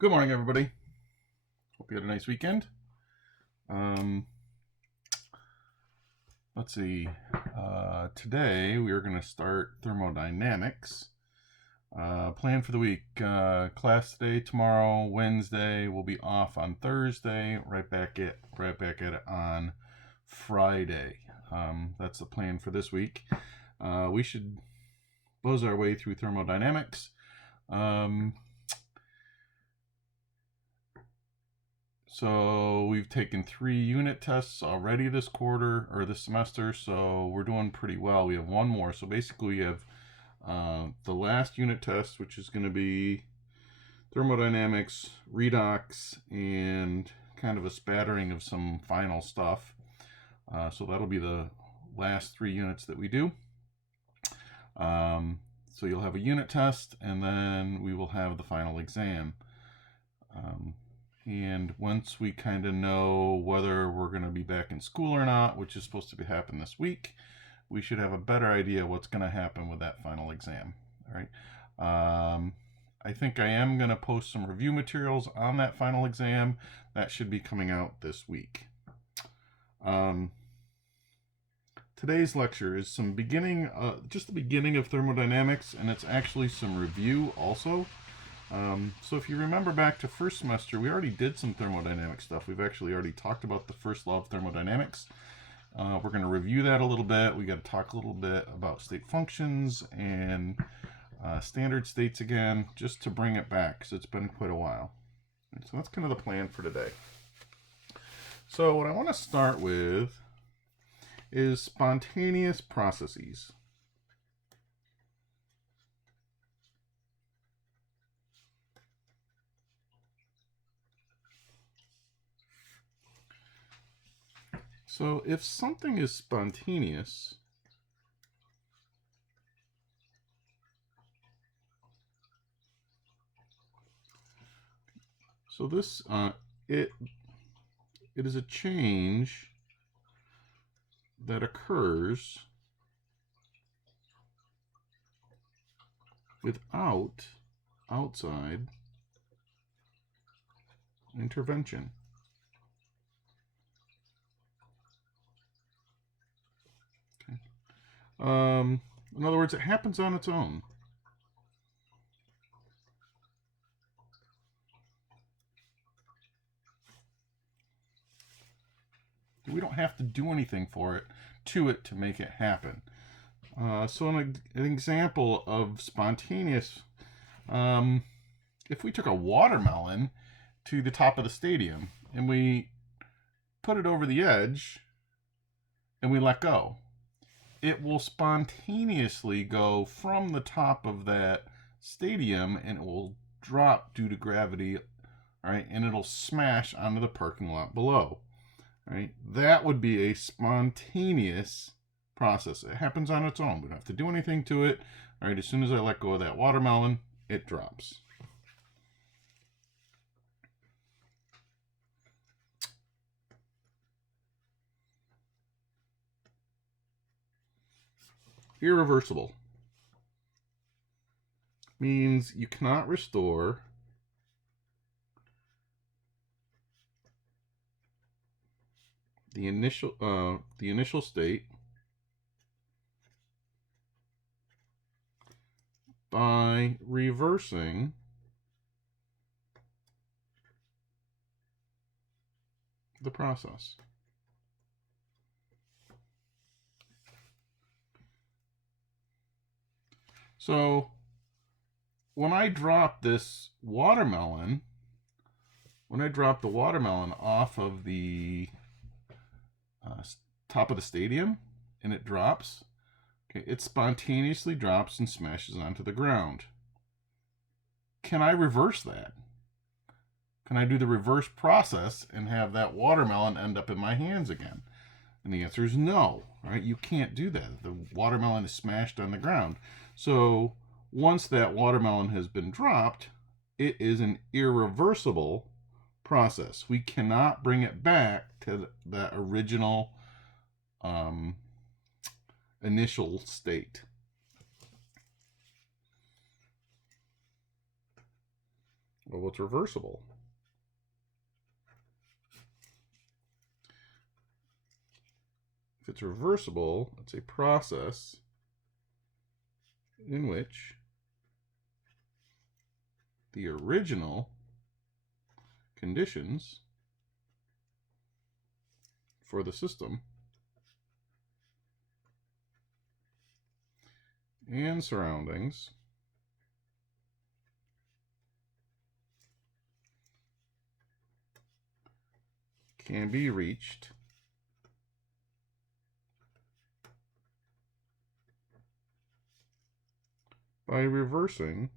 Good morning, everybody. Hope you had a nice weekend. Let's see. Today we are going to start thermodynamics. Plan for the week. Class today, tomorrow, Wednesday. We'll be off on Thursday. Right back at it on Friday. That's the plan for this week. We should buzz our way through thermodynamics. So we've taken 3 unit tests already this quarter or this semester, so we're doing pretty well. We have one more. So basically we have the last unit test, which is going to be thermodynamics, redox, and kind of a spattering of some final stuff. So that'll be the last 3 units that we do. So you'll have a unit test, and then we will have the final exam. And once we kind of know whether we're going to be back in school or not, which is supposed to be happening this week, we should have a better idea what's going to happen with that final exam. All right. I think I am going to post some review materials on that final exam. That should be coming out this week. Today's lecture is some beginning, just the beginning of thermodynamics, and it's actually some review also. So if you remember back to first semester, we already did some thermodynamic stuff. We've actually already talked about the first law of thermodynamics. We're going to review that a little bit. We got to talk a little bit about state functions and standard states again, just to bring it back, because it's been quite a while. And so that's kind of the plan for today. So what I want to start with is spontaneous processes. So if something is spontaneous, so this it is a change that occurs without outside intervention. In other words, it happens on its own. We don't have to do anything for it to make it happen. So an example of spontaneous, if we took a watermelon to the top of the stadium and we put it over the edge and we let go, it will spontaneously go from the top of that stadium and it will drop due to gravity, all right, and it'll smash onto the parking lot below. All right, that would be a spontaneous process. It happens on its own. We don't have to do anything to it. All right, as soon as I let go of that watermelon, it drops. Irreversible means you cannot restore the initial state by reversing the process. So when I drop this watermelon, when I drop the watermelon off of the top of the stadium and it drops, okay, it spontaneously drops and smashes onto the ground. Can I reverse that? Can I do the reverse process and have that watermelon end up in my hands again? And the answer is no. Right? You can't do that. The watermelon is smashed on the ground. So once that watermelon has been dropped, it is an irreversible process. We cannot bring it back to that original initial state. Well, what's reversible? If it's reversible, it's a process in which the original conditions for the system and surroundings can be reached by reversing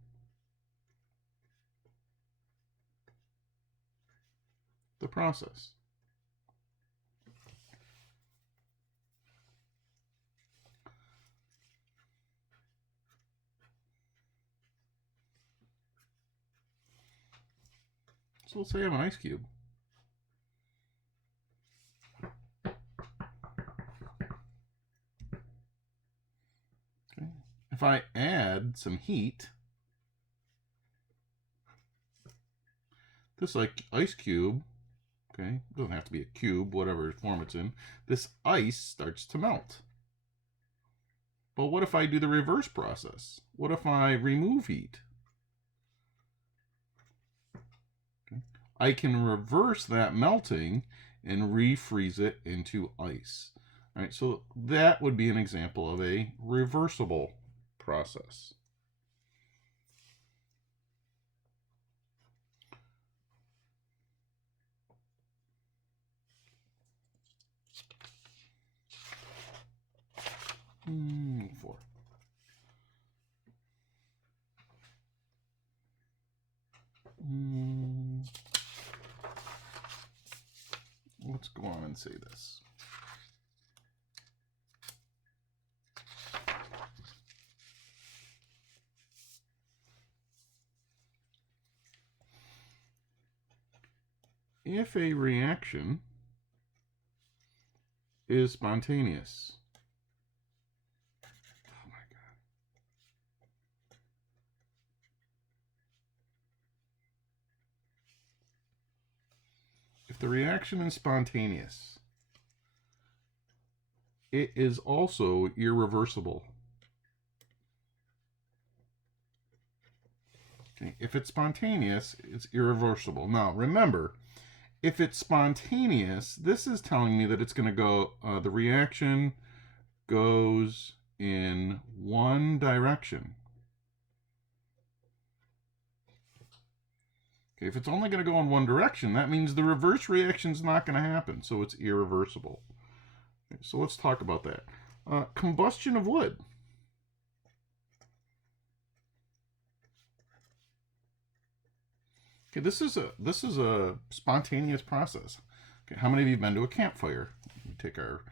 the process. So let's say I have an ice cube. Okay. If I add some heat, this like ice cube, okay, it doesn't have to be a cube, whatever form it's in, this ice starts to melt. But what if I do the reverse process? What if I remove heat? Okay. I can reverse that melting and refreeze it into ice. All right, so that would be an example of a reversible process. Four. Let's go on and say this. If a reaction is spontaneous, oh my God. If the reaction is spontaneous, it is also irreversible. Okay, if it's spontaneous, it's irreversible. Now, remember, if it's spontaneous, this is telling me that it's going to go, the reaction goes in one direction. Okay, if it's only going to go in one direction, that means the reverse reaction is not going to happen, so it's irreversible. Okay, so let's talk about that. Combustion of wood. Okay, this is a spontaneous process. Okay, how many of you have been to a campfire? We take our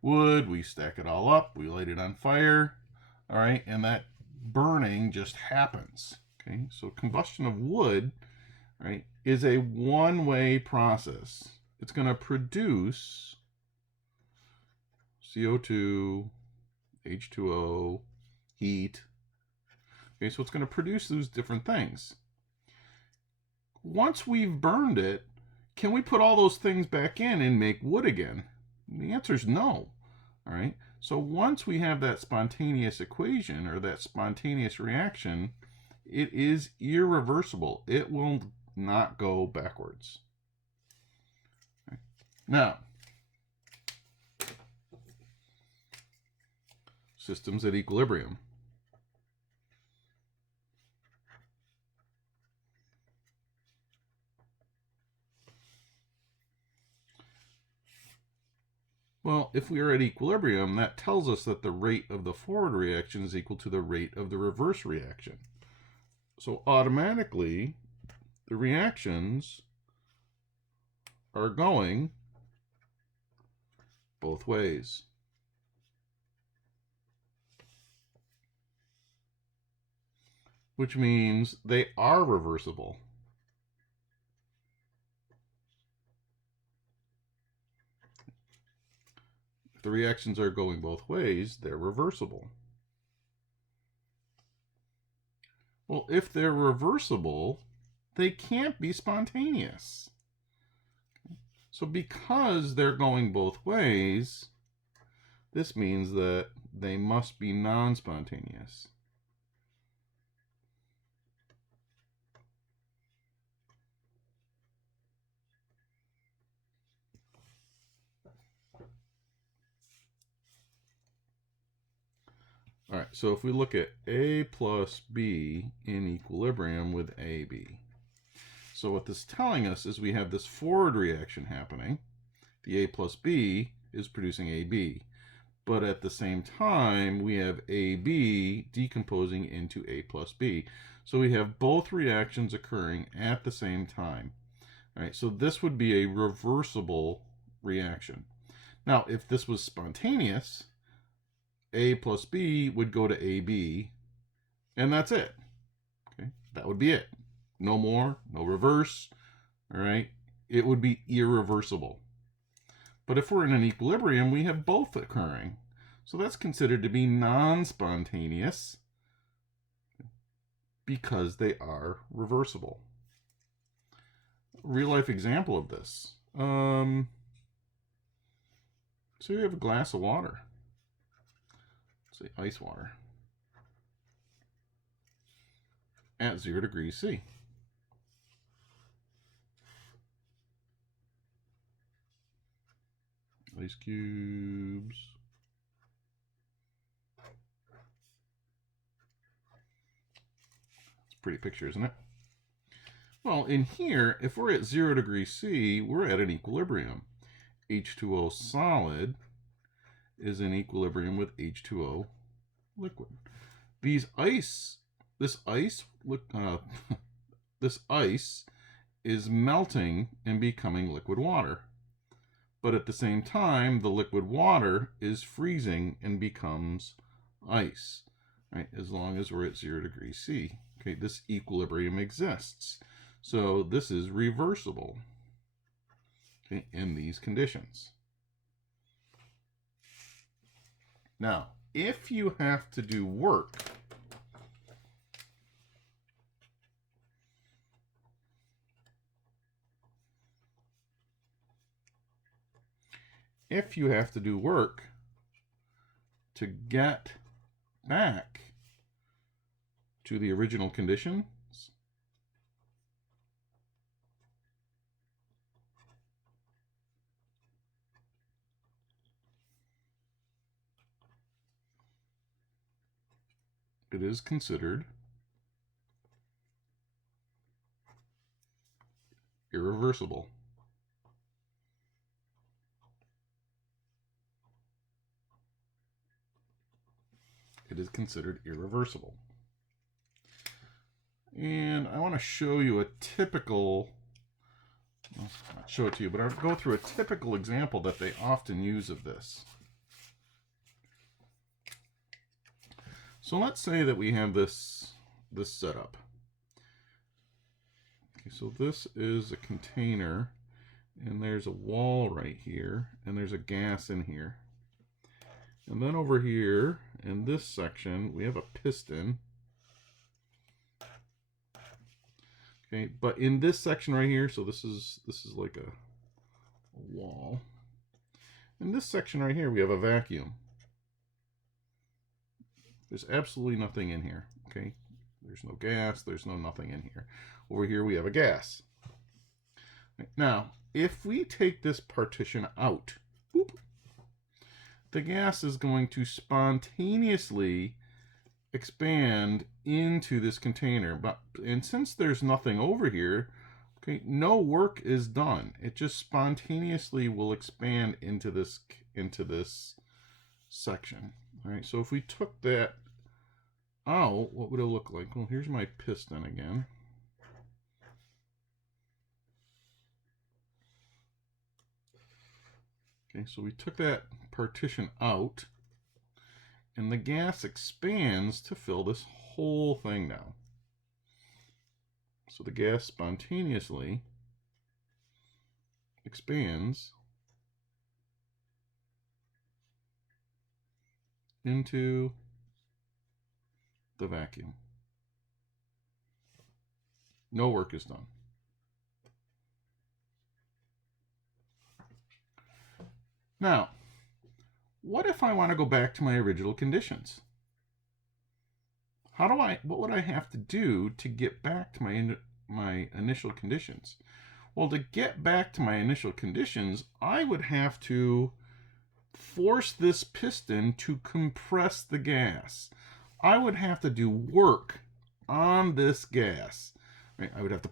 wood, we stack it all up, we light it on fire, all right, and that burning just happens. Okay, so combustion of wood, right, is a one-way process. It's going to produce CO2, H2O, heat. Okay, so it's going to produce those different things. Once we've burned it, can we put all those things back in and make wood again? The answer is no. All right. So once we have that spontaneous equation or that spontaneous reaction, it is irreversible. It will not go backwards. Okay. Now, systems at equilibrium. Well, if we are at equilibrium, that tells us that the rate of the forward reaction is equal to the rate of the reverse reaction. So automatically, the reactions are going both ways. Which means they are reversible. If the reactions are going both ways, they're reversible. Well, if they're reversible, they can't be spontaneous. So because they're going both ways, this means that they must be non-spontaneous. All right, so if we look at A plus B in equilibrium with AB. So what this is telling us is we have this forward reaction happening. The A plus B is producing AB. But at the same time, we have AB decomposing into A plus B. So we have both reactions occurring at the same time. All right, so this would be a reversible reaction. Now, if this was spontaneous, A plus B would go to AB, and that's it. Okay, that would be it. No more, no reverse. All right, it would be irreversible. But if we're in an equilibrium, we have both occurring. So that's considered to be non-spontaneous because they are reversible. Real life example of this. So you have a glass of water. Say ice water. At 0 degrees C. Ice cubes. It's a pretty picture, isn't it? Well, in here, if we're at 0 degrees C, we're at an equilibrium. H2O solid is in equilibrium with H2O liquid. This ice is melting and becoming liquid water. But at the same time, the liquid water is freezing and becomes ice, right? As long as we're at 0 degrees C. Okay, this equilibrium exists. So this is reversible, okay, in these conditions. Now, if you have to do work, to get back to the original conditions, it is considered irreversible. It is considered irreversible. And I want to show you a typical, well, not show it to you, but I'll go through a typical example that they often use of this. So let's say that we have this setup. Okay, so this is a container, and there's a wall right here, and there's a gas in here. And then over here, in this section, we have a piston. Okay, but in this section right here, so this is like a wall. In this section right here, we have a vacuum. There's absolutely nothing in here, okay? There's no gas, there's no nothing in here. Over here, we have a gas. Now, if we take this partition out, whoop, the gas is going to spontaneously expand into this container. And since there's nothing over here, okay, no work is done. It just spontaneously will expand into this section. All right, so if we took that out, what would it look like? Well, here's my piston again. Okay, so we took that partition out, and the gas expands to fill this whole thing now. So the gas spontaneously expands into the vacuum. No work is done. Now, what if I want to go back to my original conditions? What would I have to do to get back to my initial conditions? Well, to get back to my initial conditions, I would have to force this piston to compress the gas. I would have to do work on this gas. Right? I would have to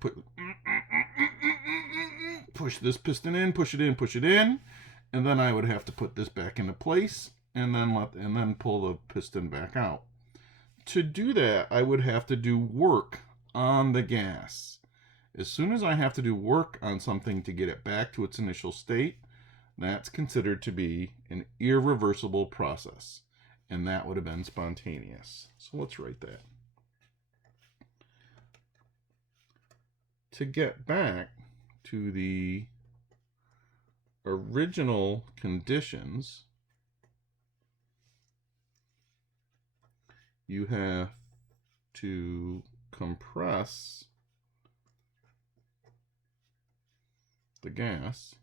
push this piston in, push it in, push it in, and then I would have to put this back into place and then pull the piston back out. To do that, I would have to do work on the gas. As soon as I have to do work on something to get it back to its initial state, that's considered to be an irreversible process. And that would have been spontaneous. So let's write that. To get back to the original conditions, you have to compress the gas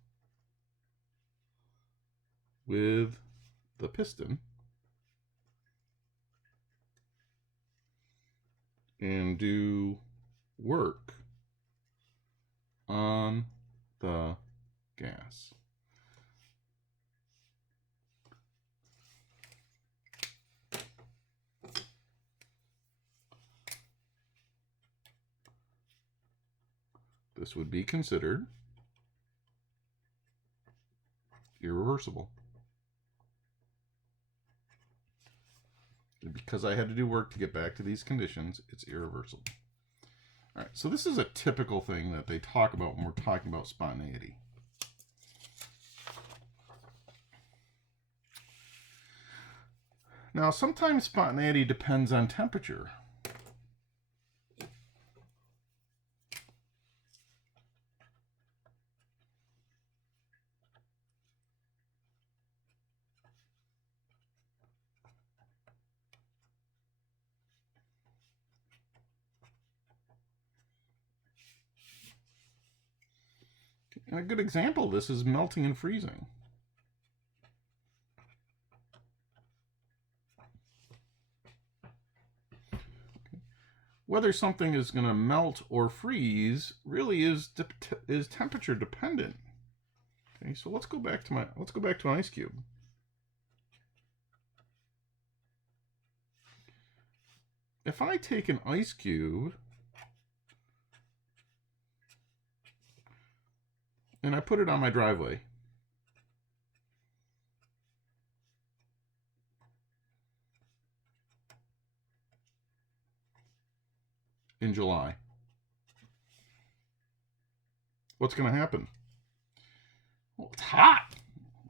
with the piston and do work on the gas. This would be considered irreversible. And because I had to do work to get back to these conditions, it's irreversible. All right, so this is a typical thing that they talk about when we're talking about spontaneity. Now, sometimes spontaneity depends on temperature. And a good example of this is melting and freezing. Whether something is going to melt or freeze really is temperature dependent. Okay, so let's go back to an ice cube. If I take an ice cube and I put it on my driveway, in July, what's going to happen? Well, it's hot.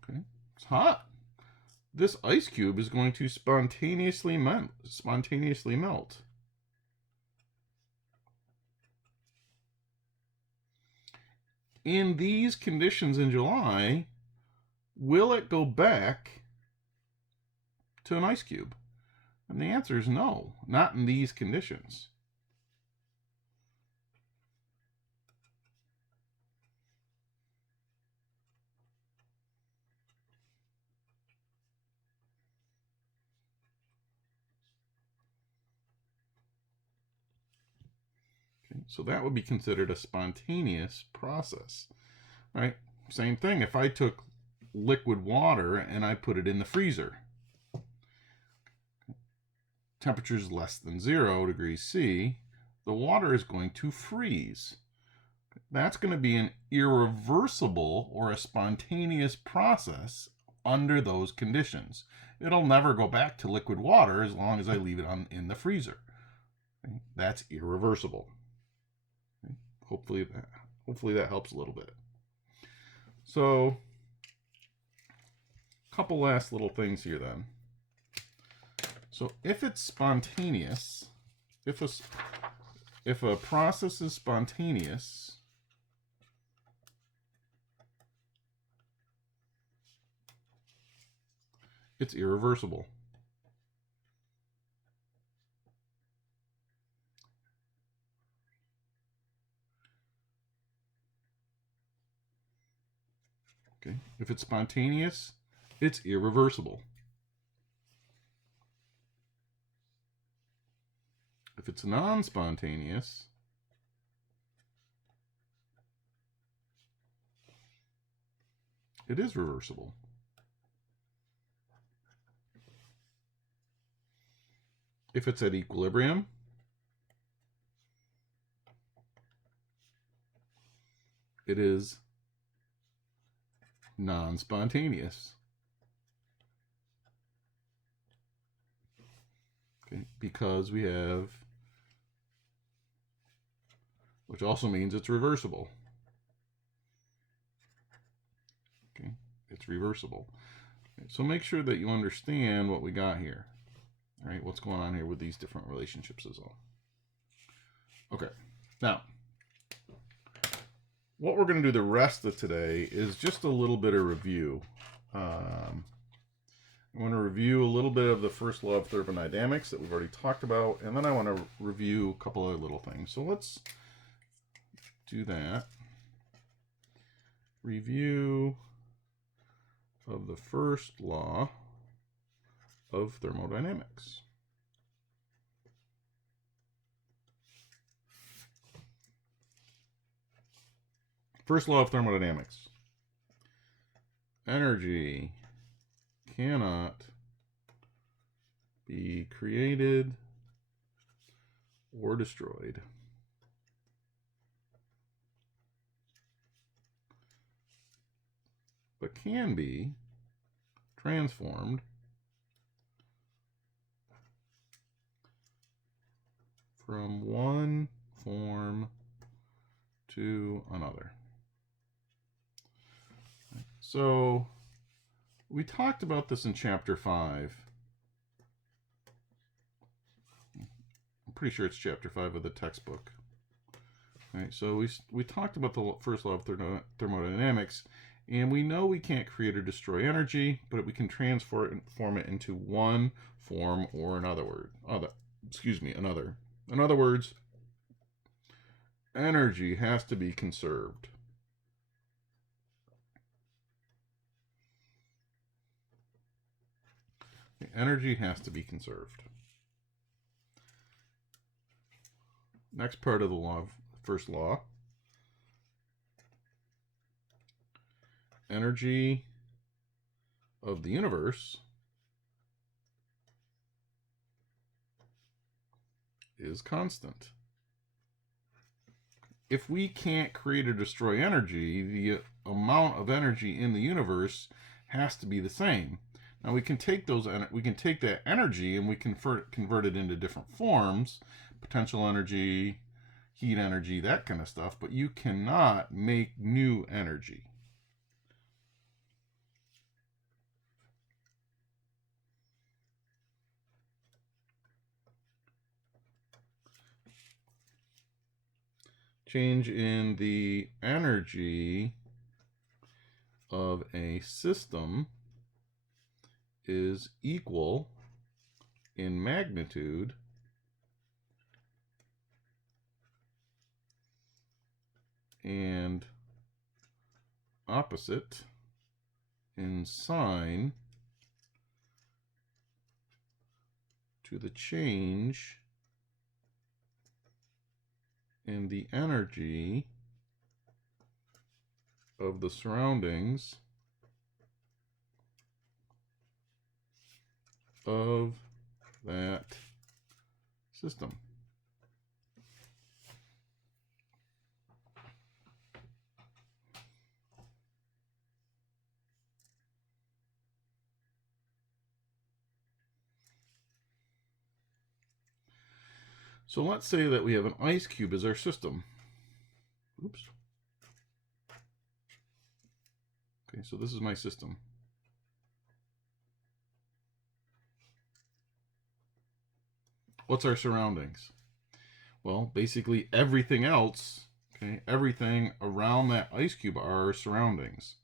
Okay, it's hot. This ice cube is going to spontaneously melt. In these conditions in July, will it go back to an ice cube? And the answer is no, not in these conditions. Okay, so that would be considered a spontaneous process, right? Same thing, if I took liquid water and I put it in the freezer, temperature is less than 0 degrees C, the water is going to freeze. That's going to be an irreversible or a spontaneous process under those conditions. It'll never go back to liquid water as long as I leave it in the freezer. Okay? That's irreversible. Okay? Hopefully that helps a little bit. So, a couple last little things here then. So if it's spontaneous, if a process is spontaneous, it's irreversible. Okay. If it's spontaneous, it's irreversible. If it's non-spontaneous, it is reversible. If it's at equilibrium, it is non-spontaneous. Okay, because we have, which also means it's reversible. Okay, it's reversible. Okay, so make sure that you understand what we got here. All right, what's going on here with these different relationships is all. Okay, now, what we're going to do the rest of today is just a little bit of review. I want to review a little bit of the first law of thermodynamics that we've already talked about, and then I want to review a couple other little things. So let's do that. Review of the first law of thermodynamics. First law of thermodynamics. Energy cannot be created or destroyed. But can be transformed from one form to another. So we talked about this in chapter 5. I'm pretty sure it's chapter 5 of the textbook. All right, so we talked about the first law of thermodynamics, and we know we can't create or destroy energy, but we can transform it into one form or another. In other words, energy has to be conserved. The energy has to be conserved. Next part of the law, first law. Energy of the universe is constant. If we can't create or destroy energy, the amount of energy in the universe has to be the same. Now we can take that energy and we convert it into different forms, potential energy, heat energy, that kind of stuff, but you cannot make new energy. Change in the energy of a system is equal in magnitude and opposite in sign to the change in the energy of the surroundings of that system. So let's say that we have an ice cube as our system. Oops. Okay, so this is my system. What's our surroundings? Well, basically everything else, okay, everything around that ice cube are our surroundings.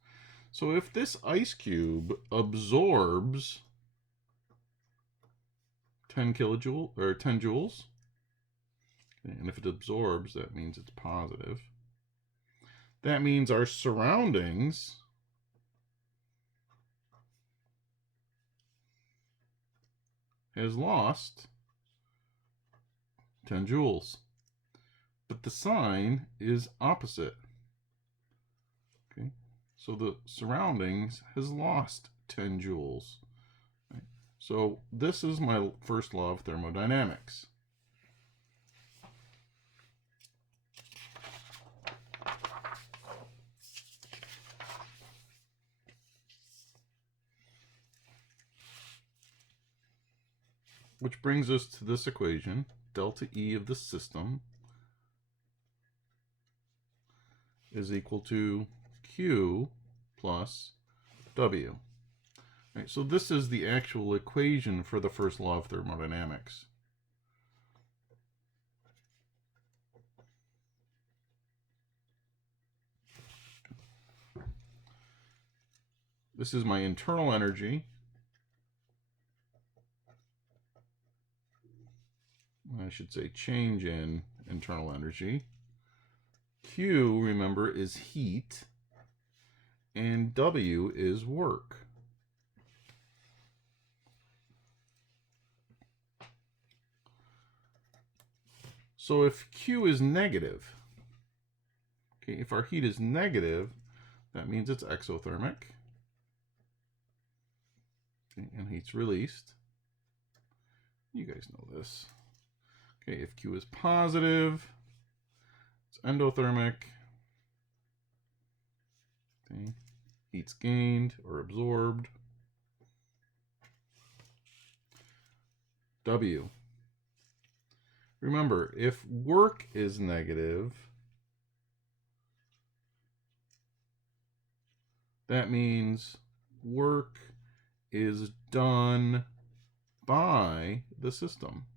So if this ice cube absorbs 10 kilojoules or 10 joules, okay, and if it absorbs, that means it's positive. That means our surroundings has lost 10 joules. But the sign is opposite. Okay, so the surroundings has lost 10 joules. Right? So this is my first law of thermodynamics. Which brings us to this equation, delta E of the system is equal to Q plus W. Right, so this is the actual equation for the first law of thermodynamics. This is my internal energy. I should say change in internal energy. Q, remember, is heat, and W is work. So if Q is negative, okay, if our heat is negative, that means it's exothermic, okay, and heat's released. You guys know this. Okay, if Q is positive, it's endothermic. Okay, heat's gained or absorbed. W. Remember, if work is negative, that means work is done by the system.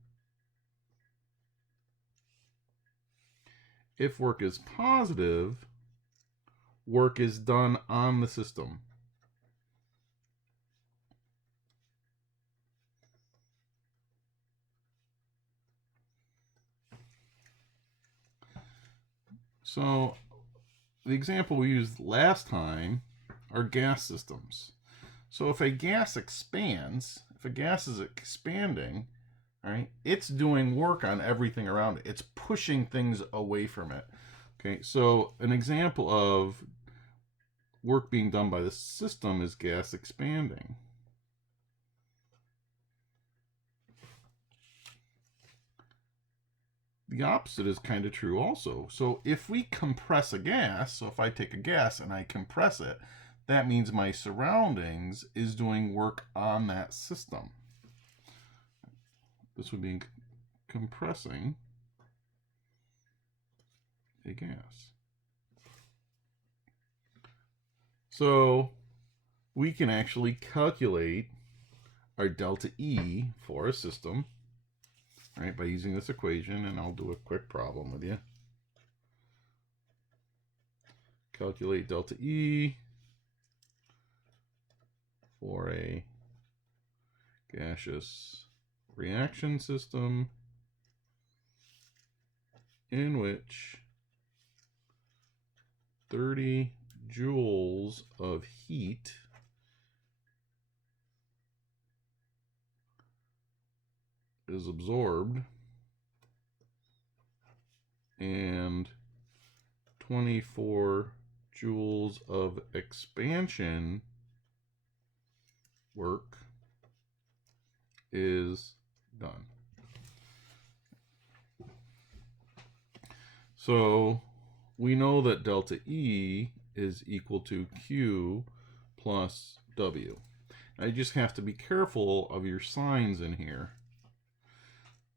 If work is positive, work is done on the system. So the example we used last time are gas systems. So if a gas expands, if a gas is expanding, right, it's doing work on everything around it. It's pushing things away from it. Okay, so an example of work being done by the system is gas expanding. The opposite is kind of true also. So if we compress a gas, so if I take a gas and I compress it, that means my surroundings is doing work on that system. This would be compressing a gas. So we can actually calculate our delta E for a system, right, by using this equation, and I'll do a quick problem with you. Calculate delta E for a gaseous reaction system in which 30 joules of heat is absorbed and 24 joules of expansion work is done. So we know that delta E is equal to Q plus W. I just have to be careful of your signs in here.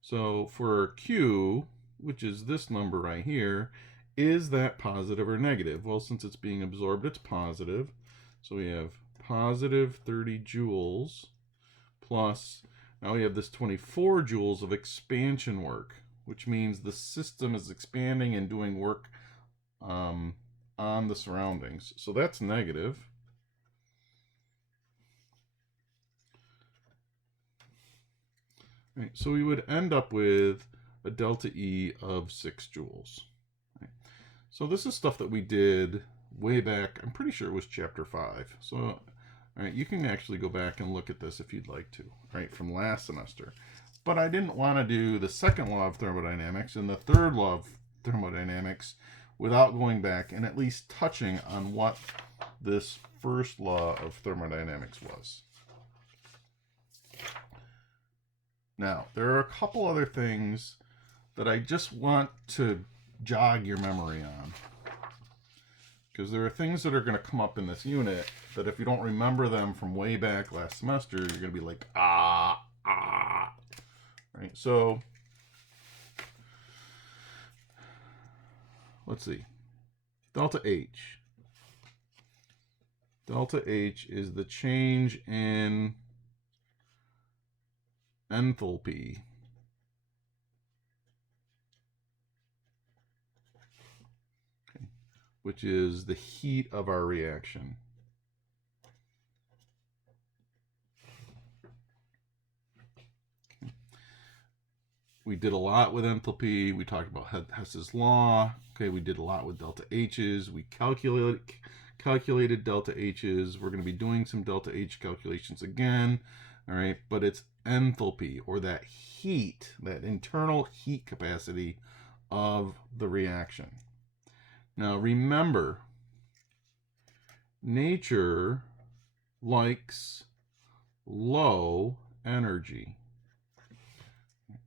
So for Q, which is this number right here, is that positive or negative? Well, since it's being absorbed, it's positive. So we have positive 30 joules plus, now we have this 24 joules of expansion work, which means the system is expanding and doing work on the surroundings. So that's negative. Right, so we would end up with a delta E of 6 joules. Right. So this is stuff that we did way back. I'm pretty sure it was chapter 5. So All right, you can actually go back and look at this if you'd like to, right, from last semester. But I didn't want to do the second law of thermodynamics and the third law of thermodynamics without going back and at least touching on what this first law of thermodynamics was. Now, there are a couple other things that I just want to jog your memory on, because there are things that are going to come up in this unit that if you don't remember them from way back last semester, you're going to be like, right? So, let's see. Delta H. Delta H is the change in enthalpy which is the heat of our reaction. We did a lot with enthalpy. We talked about Hess's law. Okay, we did a lot with delta H's. We calculated delta H's. We're going to be doing some delta H calculations again. All right, but it's enthalpy, or that heat, that internal heat capacity of the reaction. Now remember, nature likes low energy.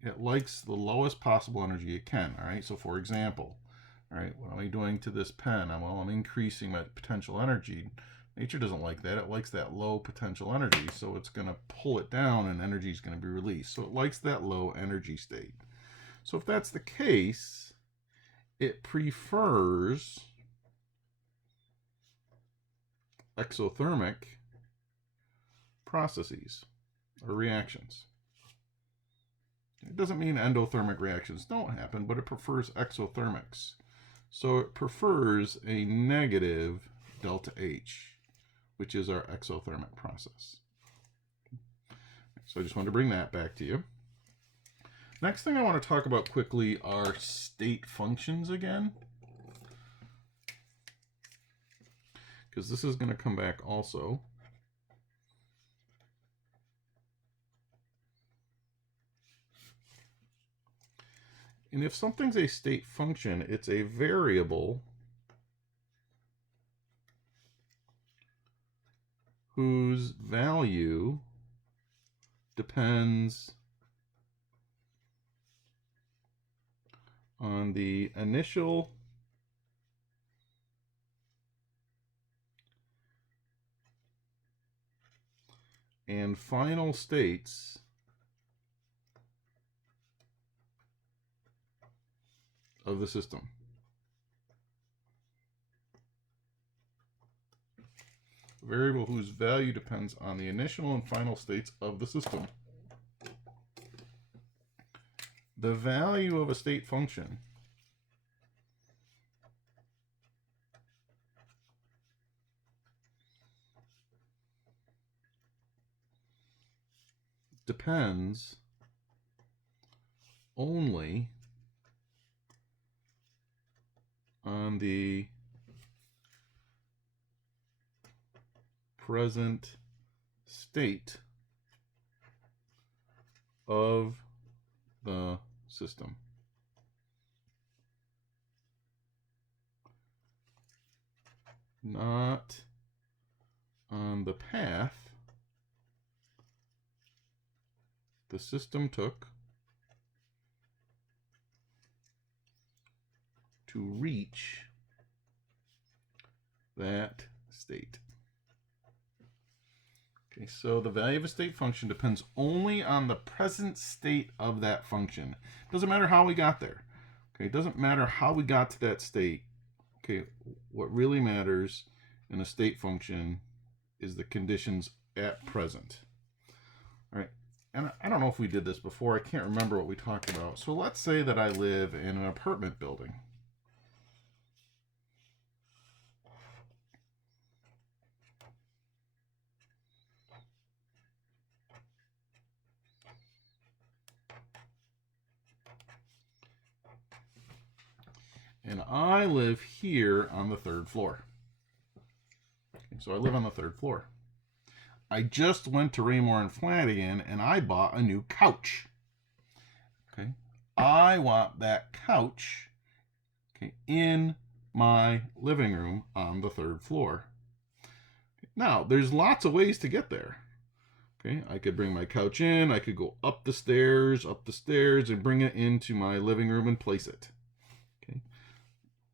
It likes the lowest possible energy it can. All right, so for example, all right, what am I doing to this pen? Well, I'm increasing my potential energy. Nature doesn't like that. It likes that low potential energy, so it's going to pull it down and energy is going to be released. So it likes that low energy state. So if that's the case, it prefers exothermic processes or reactions. It doesn't mean endothermic reactions don't happen, but it prefers exothermics. So it prefers a negative delta H, which is our exothermic process. So I just wanted to bring that back to you. Next thing I want to talk about quickly are state functions again, because this is going to come back also. And if something's a state function, it's a variable whose value depends on the initial and final states of the system. A variable whose value depends on the initial and final states of the system. The value of a state function depends only on the present state of the system. Not on the path the system took to reach that state. Okay, so the value of a state function depends only on the present state of that function. It doesn't matter how we got there. Okay, it doesn't matter how we got to that state. Okay, what really matters in a state function is the conditions at present. All right, and I don't know if we did this before. I can't remember what we talked about. So let's say that I live in an apartment building. And I live here on the third floor. Okay, so I live on the third floor. I just went to Raymore and Flanagan and I bought a new couch. Okay. I want that couch, okay, in my living room on the 3rd floor. Now, there's lots of ways to get there. Okay, I could bring my couch in, I could go up the stairs, and bring it into my living room and place it. Okay,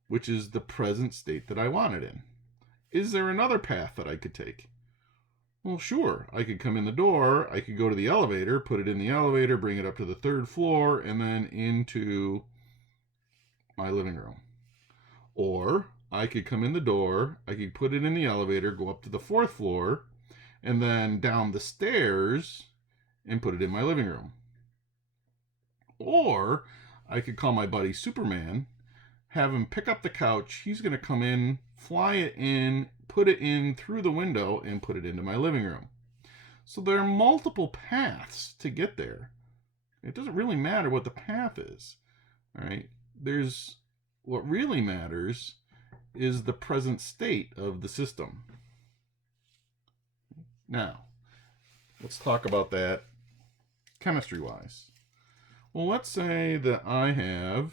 which is the present state that I want it in. Is there another path that I could take? Well, sure. I could come in the door, I could go to the elevator, put it in the elevator, bring it up to the 3rd floor, and then into my living room. Or I could come in the door, I could put it in the elevator, go up to the 4th floor, and then down the stairs and put it in my living room. Or I could call my buddy Superman, have him pick up the couch. He's going to come in, fly it in, put it in through the window, and put it into my living room. So there are multiple paths to get there. It doesn't really matter what the path is. All right. What really matters is the present state of the system. Now, let's talk about that chemistry-wise. Well, let's say that I have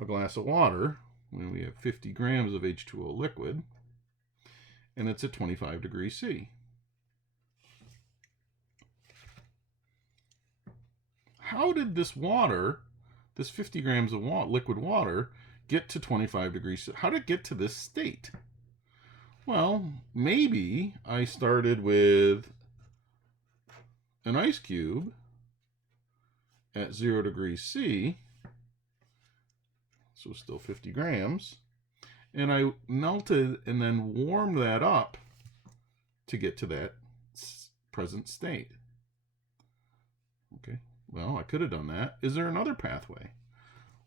a glass of water, and we have 50 grams of H2O liquid, and it's at 25 degrees C. How did this 50 grams of liquid water, get to 25 degrees C? How did it get to this state? Well, maybe I started with an ice cube at 0 degrees C, so still 50 grams, and I melted and then warmed that up to get to that present state. Okay, well, I could have done that. Is there another pathway?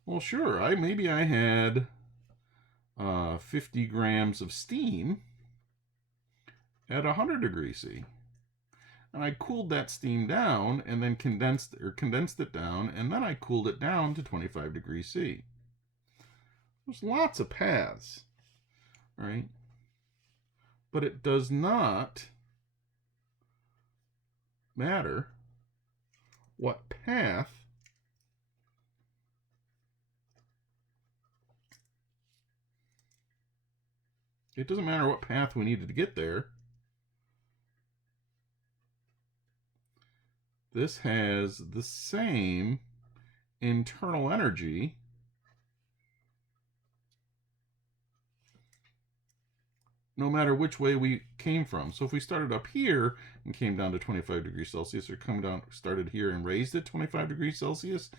Well, sure. Maybe I had 50 grams of steam at 100 degrees C. And I cooled that steam down and then condensed it down, and then I cooled it down to 25 degrees C. There's lots of paths, right? But it does not matter what path it doesn't matter what path we needed to get there. This has the same internal energy no matter which way we came from. So if we started up here and came down to 25 degrees Celsius, or started here and raised it 25 degrees Celsius,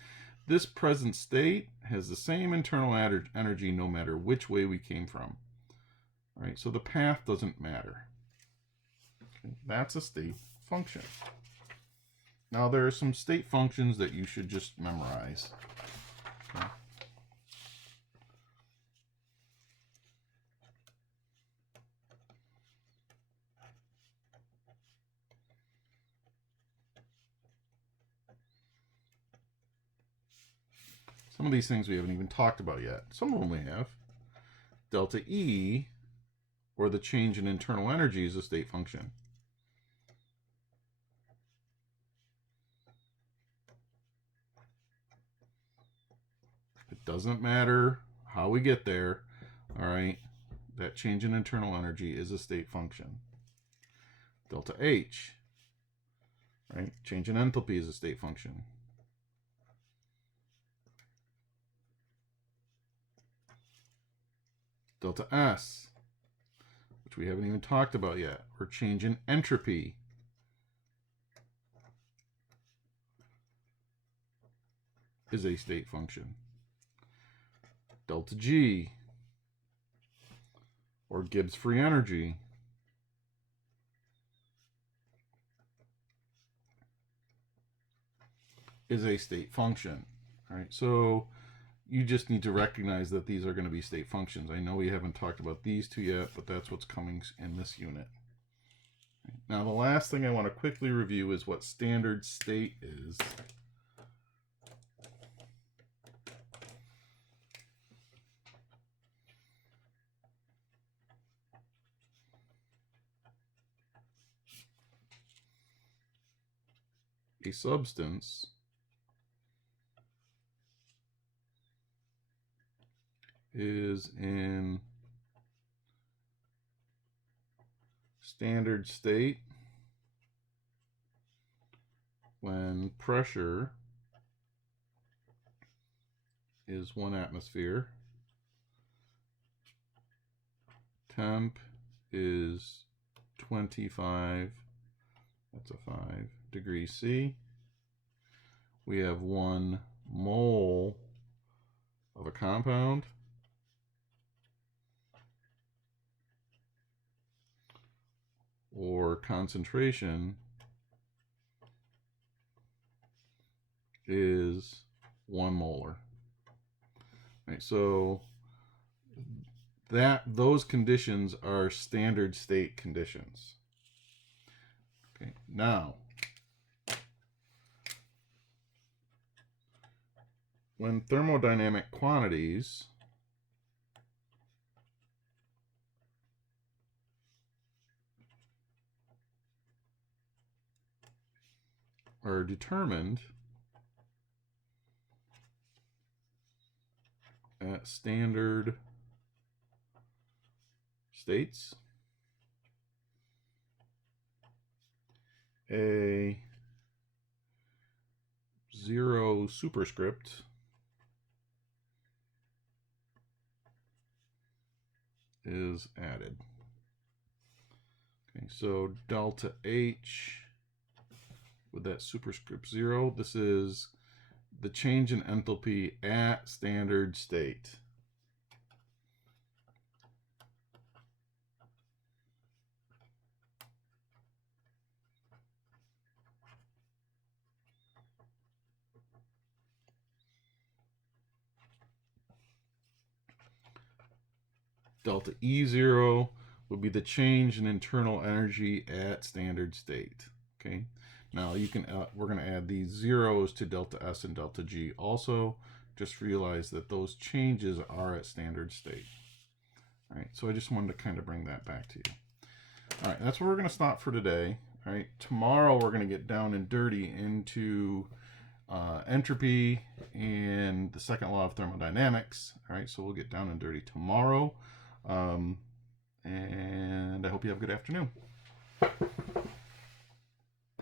this present state has the same internal energy no matter which way we came from. All right, so the path doesn't matter. Okay, that's a state function. Now, there are some state functions that you should just memorize. Okay. Some of these things we haven't even talked about yet. Some of them we have. Delta E, or the change in internal energy, is a state function. It doesn't matter how we get there, all right? That change in internal energy is a state function. Delta H, right? Change in enthalpy is a state function. Delta S, which we haven't even talked about yet, or change in entropy. Is a state function. Delta G, or Gibbs free energy, is a state function. All right, so you just need to recognize that these are going to be state functions. I know we haven't talked about these two yet, but that's what's coming in this unit. Now, the last thing I want to quickly review is what standard state is. a substance is in standard state when pressure is 1 atmosphere, temp is 25, that's a 5, degrees C. We have 1 mole of a compound. Or concentration is 1 molar. Right, so those conditions are standard state conditions. Okay, now when thermodynamic quantities are determined at standard states, a 0 superscript is added. Okay, so delta H with that superscript 0, this is the change in enthalpy at standard state. Delta E0 would be the change in internal energy at standard state. Okay. Now you can we're going to add these zeros to delta S and delta G also. Just realize that those changes are at standard state. All right, so I just wanted to kind of bring that back to you. All right, that's where we're going to stop for today. All right, tomorrow we're going to get down and dirty into entropy and the second law of thermodynamics. All right, so we'll get down and dirty tomorrow. And I hope you have a good afternoon.